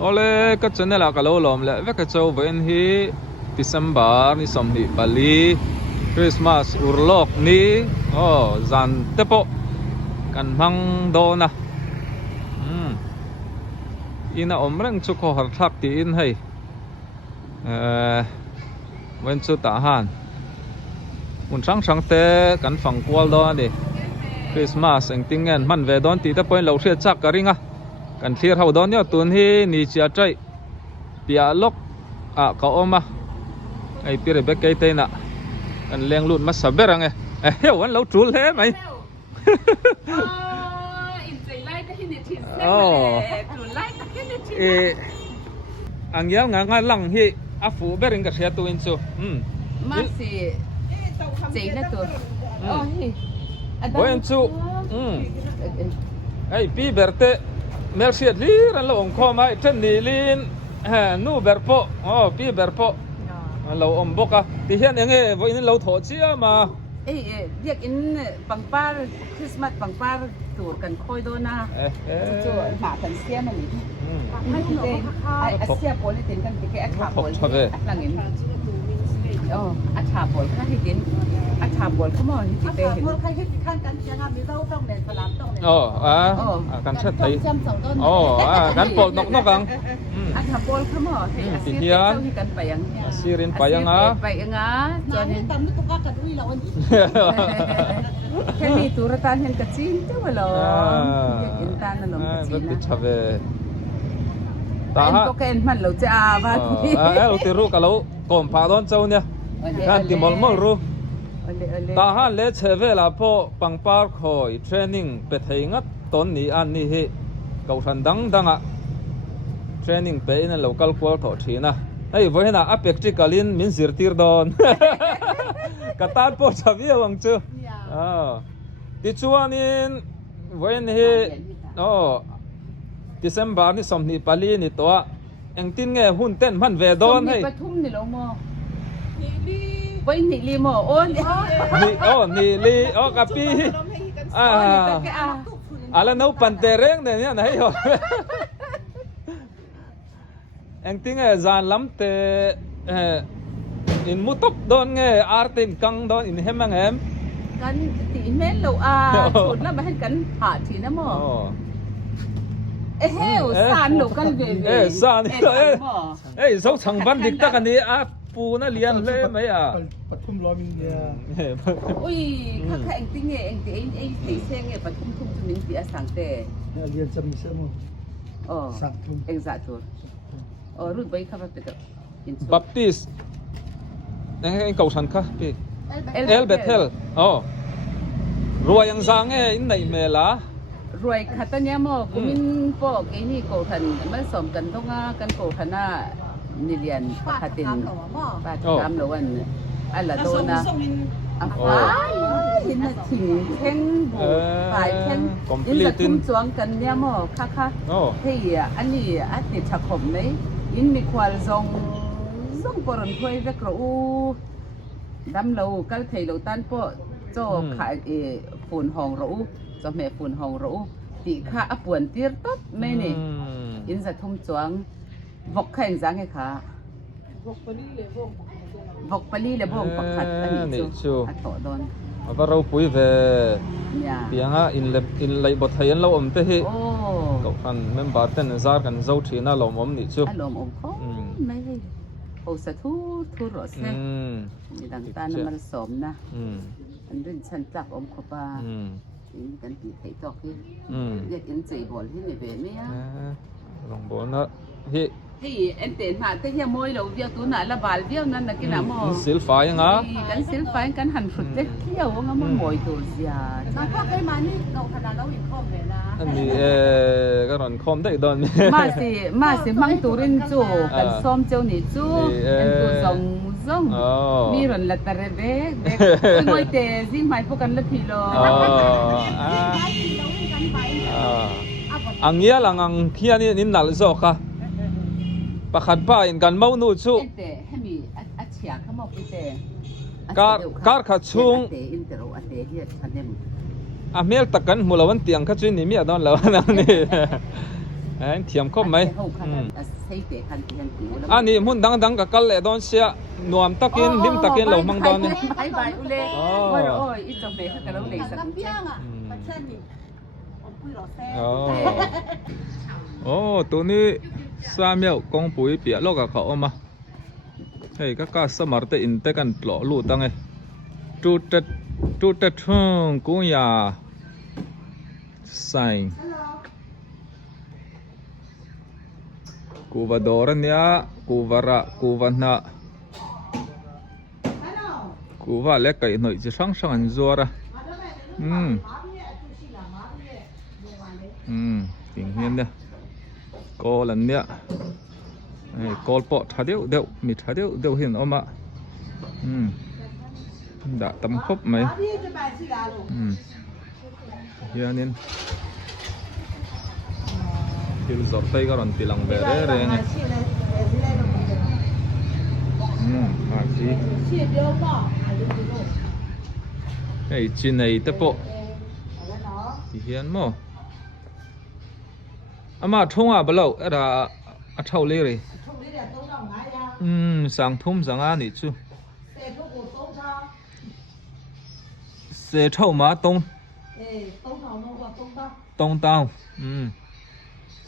ole ka channel ka lo lom le ve ka chaw ven hi December ni som ni pali Christmas urlok ni zan tepo kan mang do na ina omrang chu ko har thak ti in hei wen chu ta han mun sang te kan phang kwal do ni Christmas eng tingen man ve don ti ta point lo thria chak ka ringa kan thlir ho don yo tun hi ni chia trai pia lok ka oma ai pire be kai te na kan leng lut ma saberang he wan lo trul he mai ang yal nga lang hi afu bering ka sia tuin chu Masi chạy na tu hi boen chu ai pi berte merciet li ran lo ong khoma chen ni lin nu berpo pi berpo lo om boka ti hian enge voin lo tho chia ma việc in bằng par Christmas bằng par tur kan khoi do na chu ma kan sia ma ni hai ti te ai asia pol ni tin kan ti ke atha pol langin atha pol kha hi tin atha pol kha mo ni ti te hinใครที่ข้างกันจะทำมีเต้าต้องเด่นสลามต้องเด่น kan set thai kan pol nok nok ang atha pol kha mo hi asia hi kan payang asirin payang payang cho nên ตำนึกตุ๊กตาด้วยเราอันนี้ แค่มีตุรตานเห็นกระจินจังวะหรออยากกินตาลนมกระจินนะ chave ตาฮะก็แกนมันเราจะอาบ้านที่เราติรู้กับเราก่อนพาดอนเจ้าเนี่ยการติมอลมอลรู้ตาฮะเลเชเวลาพอปังปาร์คอยเทรนนิ่งไปไทยงัดตอนนี้อันนี้เฮเก่าทันดังอ่ะเทรนนิ่งไปนั่นเราคัลควอลถอดทีนะไอ้วันนั้นอัปเปกจิกาลินมินสิร์ตีร์ดอนกตัดพอชาวีวังจูที่ชวนนินวันนี้December นี่สมนิปาลีนี่ตัวเอ็งตินเงี้ยหุ่นเต้นมันเวดอนให้ปทุมนี่ลงมอไว้นี่ลีมอโอ้นี่ลีกับปีอะไรนู้ปันเตเร่งเนี่ยไหนเหรอเอ็งตินเงี้ยจานล้ำเตอินมุตบดอนเงี้ยอาร์ตินกังดอนอินเฮมังเฮมกันตีเมลเราชุดแล้วมาให้กันผ่าทีนะมอสานหนูกันเบสานเขาช่างบันดิกตะกันนี่ปูน่ะเรียนเลยไหมปทุมร้อยมิลเนี่ยอุ้ยข้าแข่งติ้งเองตีเองตีเสียงปทุมทุ่มจุนินตีอสังเตเรียนจะมีเสมอสังทุมเอ็งสัตว์รุ่นไปข้าพเจ้าบัพติสเอ็งเก่าชันค่ะพี่เอลเบเทลรวยยังสังอินไหนเมล่ารวยขัดเนี่ยมั้งกูมินปอกไอ้นี่โกทันมันสมกันต้องกันโกทันน่ะนิเรียนขัดตินปาทำหรือวันอะไรโดนนะฟ้าหินน่ะถิ่งแข้งบุปลายแข้งยินจะทุ่มจวงกันเนี่ยมั้งค่ะที่อันนี้อันนี้ชักขมเลยยินมีความทรงปรนถ้วยจะกระอูดำเราก็เทเราตันปอโจ้ขายฝุ่นห้องเราจะแม่ฝุ่นห้องเราตีข้าป่วนตีร์ต๊บไม่เนี่ยยินจะทุ่มจวงบกแข่งจังไงค่ะบกปลีเลยบ่งปักขัดอันนี้ชูอัดต่อดอนก็เราปุ้ยเวเพียงอินไลบทไทยเราอมเตะก็คันเมื่อบาดเต้นซาร์กันเจ้าทีน่าลมอมนี่ชูลมอมเขาไม่โอ้สะทุรสเนี่ยมีดังตาน้ำมันสมนะอันเรื่องฉันจับอมขบาอินกันปีไถตอกที่เรียกอินใจบอลที่ในเบนเนี่ยลองบอลนะที่เอ็นเต็นมาแต่ยังมวยเราเดียวตัวน่ะละบาลเดียวนั่นนะกินน้ำมอสิลไฟยังอ่ะกันสิลไฟกันหันสุดเล็กเที่ยวงั้นมันมวยตัวเสียมาพ่อเคยมานี่เราขนาดเราเห็นคอมเลยนะอันนี้ก็รอนคอมได้โดนมาสิมังตูรินจูกันซ้อมเจ้านี่จูเป็นตัวทรงมีรอนละตะเรเบกมวยเตะซิไม่พวกกันละพีโลอังเงี้ยหลังอังเคียนี่นินนัลโซค่ะประคันป้าอินกันเมาหนูชูให้มีอาเชียเขาบอกไปเตะการขัดชุงเมลตะกันมูลวันเตียงขัดชุงนี่มีอะไรนั่นแล้วนั่นนี่ anh thiểm khóc mấy anh anh đi muốn đăng cả cái lệ đón xe nuam tắc in lim tắc in lẩu mang đón này bài ule ôi ít trong về cái lâu này sao tụi ní sa miêu công bùi bịa lo cả khẩu mà hey các smart in te kan lo lu tang ấy tu tết thong cũng ya sai Kuvadornya, kuvara, kuvana, kuva lek kai noi chi sang sang an zora. Tình hiền nè, cô lần nè, cô bỏ thà điệu điệu, mì thà điệu điệu hiền ôm ạ. Đã tắm khóc mấy. Hiền nên. Til giọt tay các bạn tilang về đấy rồi nghe. Gì? Cái chuyện này tập bộ. Thì hiền mà. Mà thông à bao lâu? Đã thâu lê rồi. Sáng thum sáng ăn đi chứ. Sẽ thâu mà tông. Tông tao.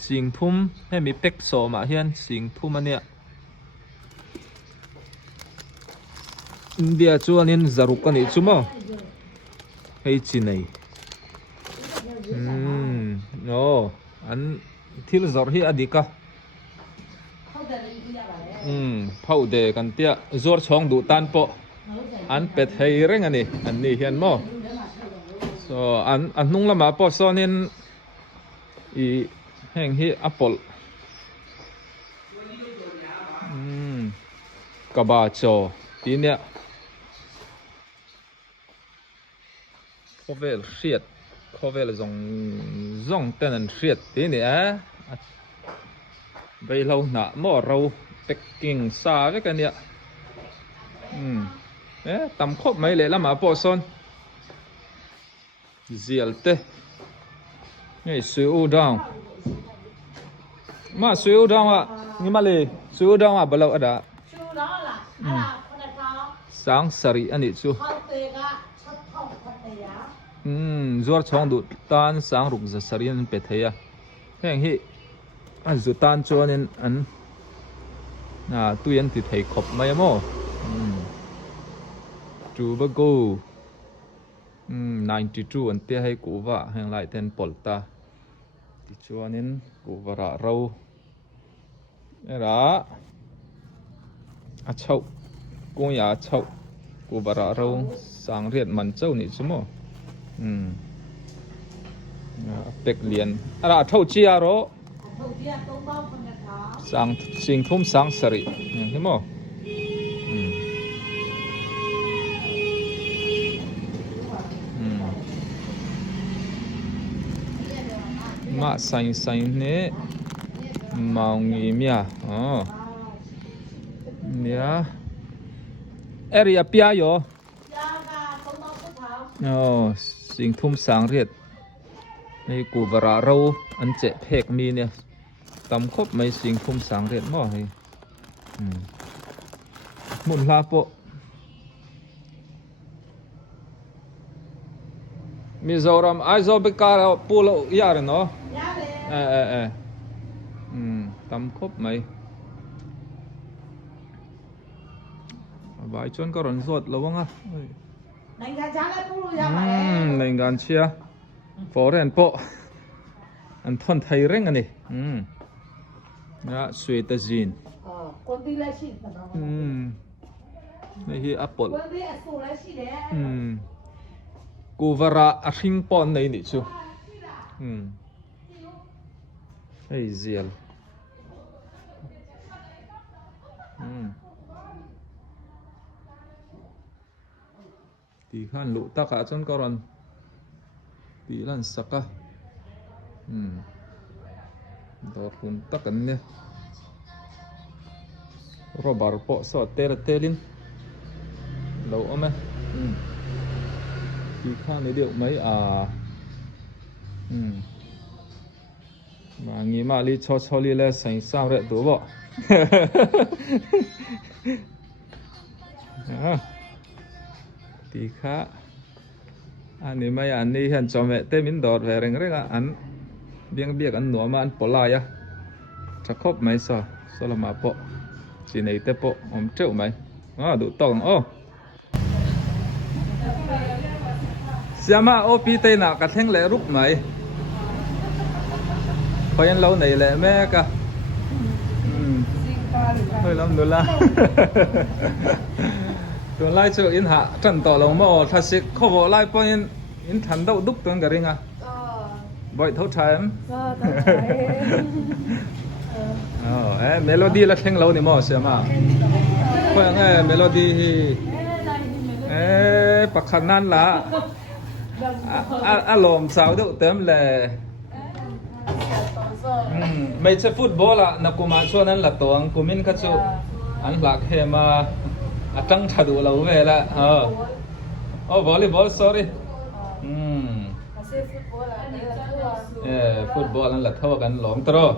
Sinh thum hay mi pek so mà hiền sinh thum anh ạ. India chuan in zaruk ani chuma hei chi nei no an thil zor hi adika phau de kan tia zor chong du tan po an pet hei reng ani an ni hian mo so an nung lama po sonin I heng hi apple kaba cho tinia Khovel shit, khovel zong tên shit tí nè, bây lâu nã mỏ râu taking xa với cái nè, tầm khóc mấy lẽ lắm mà bỏ son, diệt tê, này suy down, mà suy down à, nhưng mà lì suy down à bao lâu đã, sáng sari anh ấy chú. Zuar chong du tan sang ruk za sarian pe theya heng hi an zu tan chuanin an na tuyen ti thei khop mai mo tu ba go 92 an te hai ku wa heng lai ten polta ti chuanin ku wara ro era a chau ku ya chau ku wara ro sang riat man chau ni chumo pek lian ara thau chia ro sang sing thum sang sari hemo ma sain ne mau ngi mia nia area pia yo sinh thum sáng riết này cụ vợ râu ăn chè phèk mi nè tắm khóc mấy sinh thum sáng riết mỏ hay một la bộ Mizoram ai zo bekara pulo yar no tắm khóc mấy vài chôn có rắn ruột lâu không á nành gan chia phổ rèn bộ anh thon thấy reng anh này ya suy ta zin này hi apple cô vara aring pon này nị chú hey ziel tí khan lụ ta cả chân con tí lần saka đó cũng ta cần nè rồi bảo bỏ sọ telin lâu ôm ấy tí khan đấy điệu mấy tí mà nghĩ mà đi cho đi là sành sao đấy tú bộ tí khá anh ấy mấy anh ấy hiện cho mẹ tên mình đọt về rừng đấy anh biếng biếng anh nuôi mà anh bỏ lại á chắc khóc mấy sao là mà bộ chỉ này tế bộ ông triệu mấy đủ tông ô xem mà ô pi tây nào cả thằng lẽ rút mấy coi anh lâu này lẽ mẹ cả hơi lắm nữa là tôi lại cho in hạ trận tỏ lòng mò thật sự không bỏ lại bao nhiêu in thành đâu đúc tuần cái à vậy thấu trái em melody là thằng lâu này mò xem mà coi nghe melody bạc khăn nan là lồm sao đâu tém là mấy chơi football là nó cũng mà cho nên là tuồng của mình các chú anh lạc hè mà trăng trả đủ lâu về là volleyball sorry football là thuaกันlồm tro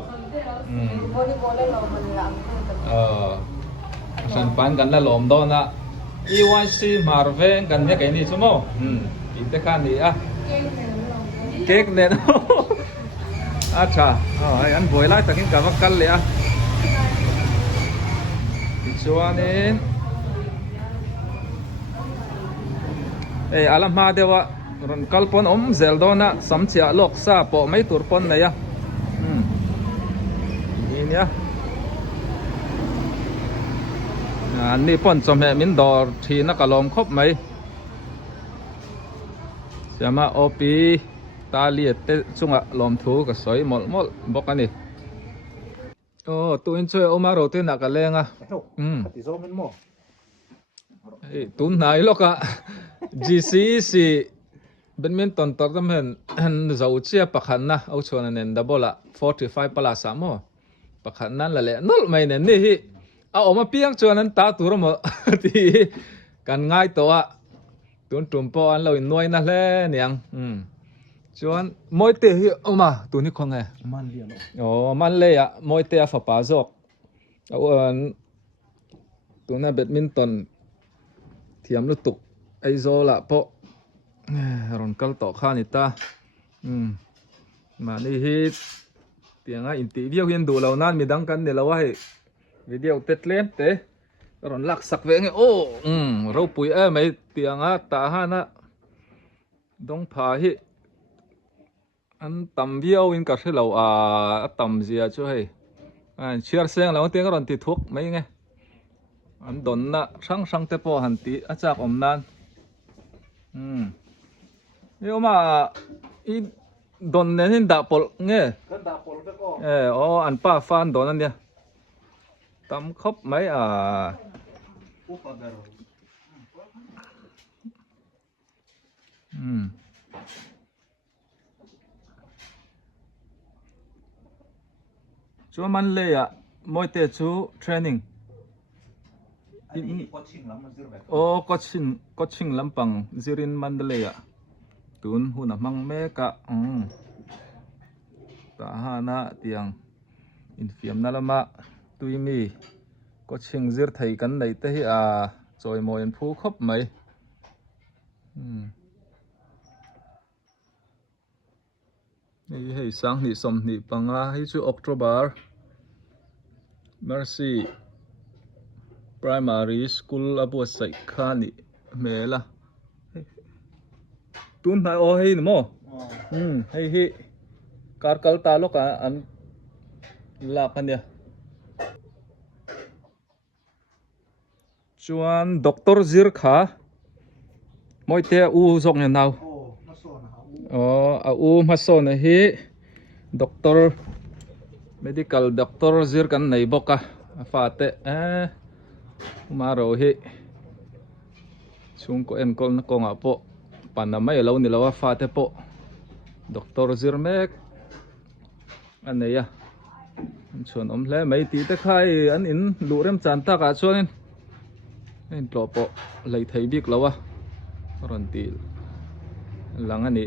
sản phẩmกันlà lồm đó na EYC Marvelกันเนี่ยcái này chứ mò ít cái này à cake này Acha, anh vui lại takin cả vắt cắt lẹ. Chuanin, alam ha dewa, ron kalpon zeldona samcia lok sa po mấy turpon này ya. Ini ya. Anh đi pon cho mẹ mình đỏ thì nó cả lom khóc mấy. Sama opi. Ta liệt tê chung ạ lòm thú cả sói mol bốc anh đi tụi anh chơi ôm aro tên là cả lên à tụi này lo cả GCC badminton tập tâm hình giàu chia bạc hẳn na áo chuan nên double là 45 pala samo bạc hẳn là lẽ nol mày nên đi hi ôm mà piang chuan anh ta tụi mà thì cần ngay to tụi trùm po anh lời nuôi na lẽ niang chuan moi te hi oma tu ni khong e man le no man le ya moi te fa pa jok tu na badminton thiam lu tuk ai zo la po ron kal to kha ni ta mà ni hi tiếng a interview hian du lo nan mi dang kan ne lo wa he video tet lem te ron lak sak ve nge ro pui e mai tiếng a ta ha na dong pha hi anh tầm video in cả cái lẩu tầm gì chứ hay chia sẻ là tiếng còn tì thuốc mấy nghe anh đón na sang tế po hẳn tí chắc ổn nan nhưng mà in đón nên đạp bol nghe anh pa fan đón anh đi tầm khóc mấy chú man lê mỗi tiết chú training coaching lắm bằng zirin man lê tuần hun mang mẹ cả ta ha na tiếng in phim na lama tui mi coaching zir thầy cắn này thế rồi mồi phú khóc mấy hey sang ni som ni panga hi chu October Mercy Primary School abu sai khani mela tun nai o hey mo hey hi karkal talo ka an la kanya chuan Dr. Zir kha moi te u zok ne naw ma so na hi doctor medical doctor zir kan nei boka fa te ma ro hi chung ko en kol na ko nga po panamay lo ni lawa fa te po doctor zir mek aneya chuan om hle mai ti te khai an in lu rem chan ta ka chuan in tlo po lei thei bik lawa ron ti lang ani